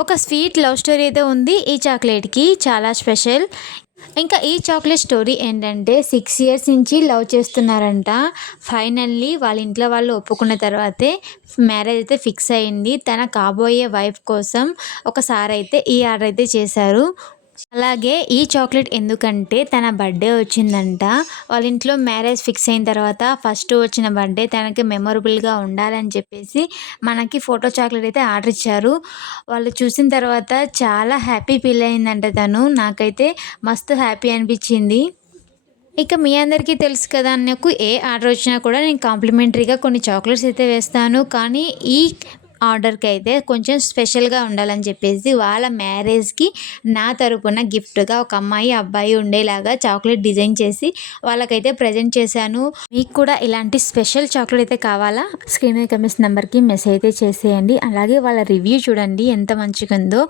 ఒక sweet love story అయితే ఉంది ఈ చాక్లెట్‌కి. చాలా స్పెషల్. ఇంకా ఈ చాక్లెట్ స్టోరీ ఏంటంటే 6 ఇయర్స్ నుంచి లవ్ చేస్తున్నారంట. ఫైనల్లీ వాళ్ళ ఇంట్లో వాళ్ళు ఒప్పుకున్న తర్వాతే మ్యారేజ్ అయితే ఫిక్స్ అయింది. తన కాబోయే వైఫ్ కోసం ఒక సారైతే ఈ ఆర్డర్ అయితే చేశారు. అలాగే ఈ చాక్లెట్ ఎందుకంటే తన బర్త్‌డే వచ్చిందంట. వాళ్ళ ఇంట్లో మ్యారేజ్ ఫిక్స్ అయిన తర్వాత ఫస్ట్ వచ్చిన బర్త్‌డే తనకి మెమరబుల్‌గా ఉండాలని చెప్పేసి మనకి ఫోటో చాక్లెట్ అయితే ఆర్డర్ ఇచ్చారు. వాళ్ళు చూసిన తర్వాత చాలా హ్యాపీ ఫీల్ అయిందంట తను. నాకైతే మస్తు హ్యాపీ అనిపించింది. ఇక మీ అందరికీ తెలుసు కదా! నాకు ఏ ఆర్డర్ వచ్చినా కూడా నేను కాంప్లిమెంటరీగా కొన్ని చాక్లెట్స్ అయితే వేస్తాను. కానీ ఈ ఆర్డర్‌కైతే కొంచెం స్పెషల్‌గా ఉండాలని చెప్పేసి వాళ్ళ మ్యారేజ్‌కి నా తరపున గిఫ్ట్‌గా ఒక అమ్మాయి, అబ్బాయి ఉండేలాగా చాక్లెట్ డిజైన్ చేసి వాళ్ళకైతే ప్రెజెంట్ చేశాను. మీకు కూడా ఇలాంటి స్పెషల్ చాక్లెట్ అయితే కావాలా? స్క్రీన్ మీద కనిపిస్తున్న నంబర్‌కి మెసేజ్ అయితే చేసేయండి. అలాగే వాళ్ళ రివ్యూ చూడండి ఎంత మంచిగుందో.